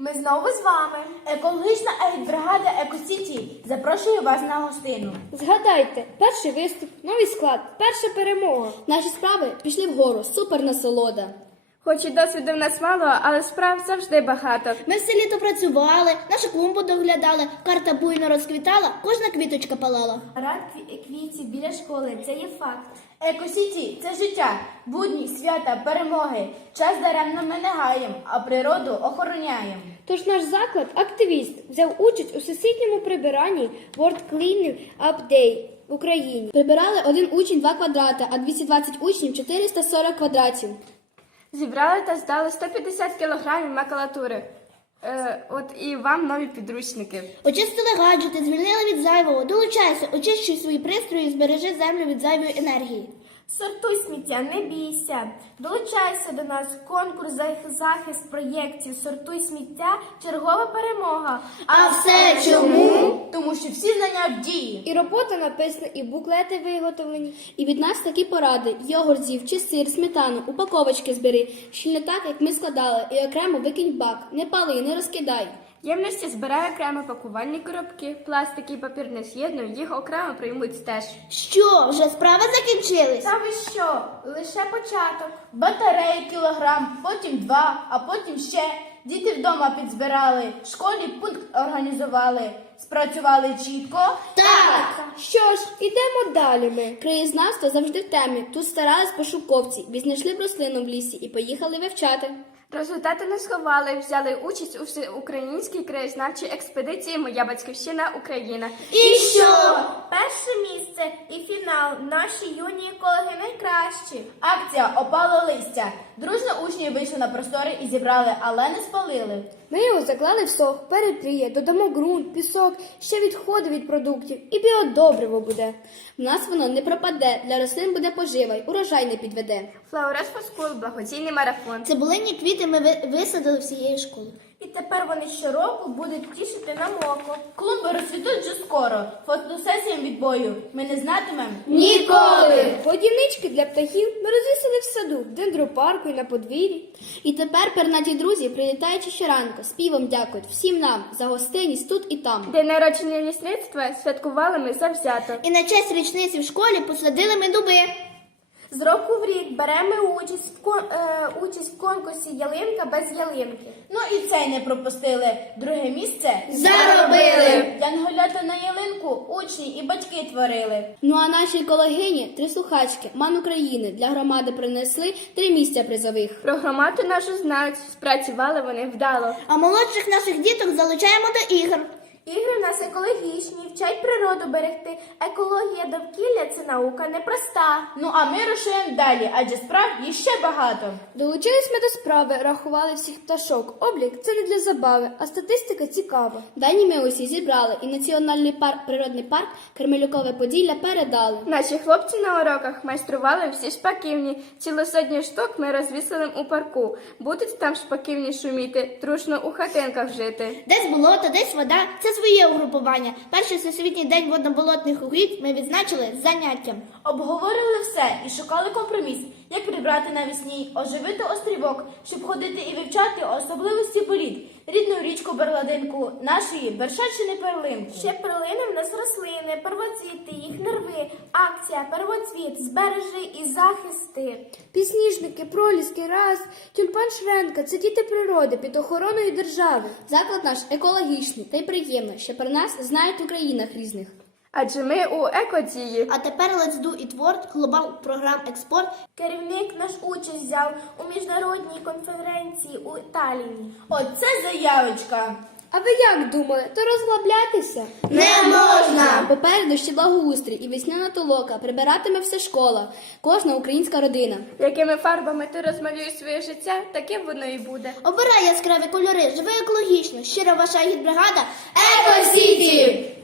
Ми знову з вами. Екологічна агітбригада Екосіті запрошує вас на гостину. Згадайте, перший виступ, новий склад, перша перемога. Наші справи пішли вгору, супер насолода. Хоч і досвіду в нас мало, але справ завжди багато. Ми все літо працювали, нашу клумбу доглядали, карта буйно розквітала, кожна квіточка палала. Рад квітів біля школи це є факт. Екосіті це життя, будні, свята, перемоги. Час даремно ми не гаєм, а природу охороняємо. Тож наш заклад, активіст, взяв участь у всесвітньому прибиранні World Cleaning Up Day в Україні. Прибирали один учень 2 квадрати, а 220 учнів 440 квадратів. Зібрали та здали 150 кілограмів макулатури. Е, от і вам нові підручники. Очистили гаджети, звільнили від зайвого, долучайся, очищуй свої пристрої, збережи землю від зайвої енергії. Сортуй сміття, не бійся. Долучайся до нас. Конкурс за захист проєктів Сортуй сміття. Чергова перемога. А все чому? Тому що всі знання в дії. І робота написана, і буклети виготовлені. І від нас такі поради: йогурт з'їв чи сир, сметану, упаковочки збери. Ще не так, як ми складали, і окремо викинь бак. Не пали, не розкидай. Ємності збирає окремо пакувальні коробки, пластик і папір не з'єднують, їх окремо приймуть теж. Що, вже справи закінчились? Та ви що? Лише початок. Батареї кілограм, потім два, а потім ще. Діти вдома підзбирали, в школі пункт організували. Спрацювали чітко. Так! Що ж, ідемо далі ми. Краєзнавство завжди в темі. Тут старались пошуковці, відзнайшли б рослину в лісі і поїхали вивчати. Результати не сховали, взяли участь у всеукраїнській краєзнавчій експедиції Моя батьківщина Україна. І що? Перше місце і фінал. Наші юні екологи найкращі. Акція опало листя. Дружно учні вийшли на простори і зібрали, але не спалили. Ми його заклали в сох, перепріє, додамо ґрунт, пісок, ще відходи від продуктів і біодобриво буде. В нас воно не пропаде, для рослин буде пожива й урожай не підведе. Flowers for School – благодійний марафон. Цибулинні квіти ми висадили всією школою. І тепер вони щороку будуть тішити нам око. Клумби розцвітуть вже скоро. Фотосесіям відбою ми не знатимемо. Ніколи! Годівнички для птахів ми розвісили в саду, в дендропарку і на подвір'ї. І тепер пернаті друзі, прилітаючи щоранку, співом дякують всім нам за гостинність тут і там. День народження лісництва святкували ми завзято. І на честь річниці в школі посадили ми дуби. З року в рік беремо участь в, кон- е, участь в конкурсі Ялинка без ялинки. Ну і цей не пропустили. Друге місце Заробили! Янголята на ялинку учні і батьки творили. Ну а наші колегині, три слухачки, ман України для громади принесли три місця призових. Про громаду нашу знають, спрацювали вони вдало. А молодших наших діток залучаємо до ігор. Ігри в нас екологічні, вчать природу берегти. Екологія довкілля це наука непроста. Ну а ми рушаємо далі, адже справ є ще багато. Долучились ми до справи, рахували всіх пташок. Облік це не для забави, а статистика цікава. Дані ми усі зібрали і національний парк, природний парк Кермелюкове Поділля передали. Наші хлопці на уроках майстрували всі шпаківні. Цілу сотні штук ми розвісили у парку. Будуть там шпаківні шуміти, трушно у хатинках жити. Десь болото, десь вода це своє угрупування. Перший всесвітній день водноболотних угідь ми відзначили заняттям. Обговорювали все і шукали компроміс, як прибрати навесні, оживити острівок, щоб ходити і вивчати особливості боліт, рідну річку Берладинку, нашої Бершачини перлинки. Ще перлини в нас рослини, первоцвіти, їх нерви. Акція, первоцвіт, збережи і захисти. Пісніжники, проліски, раз, тюльпан Шренка це діти природи під охороною держави. Заклад наш екологічний та й приємно, що про нас знають в країнах різних. Адже ми у екодії. А тепер Let's Do It World, глобал програм експорт. Керівник наш участь взяв у міжнародній конференції у Талліні. Оце заявочка. А ви як думали, то розглаблятися? Не можна! Попереду ще благоустрій і весняна толока, прибиратиме вся школа, кожна українська родина. Якими фарбами ти розмалюєш своє життя, таким воно і буде. Обирай яскраві кольори, живи екологічно. Щира ваша гідбригада Екосіті!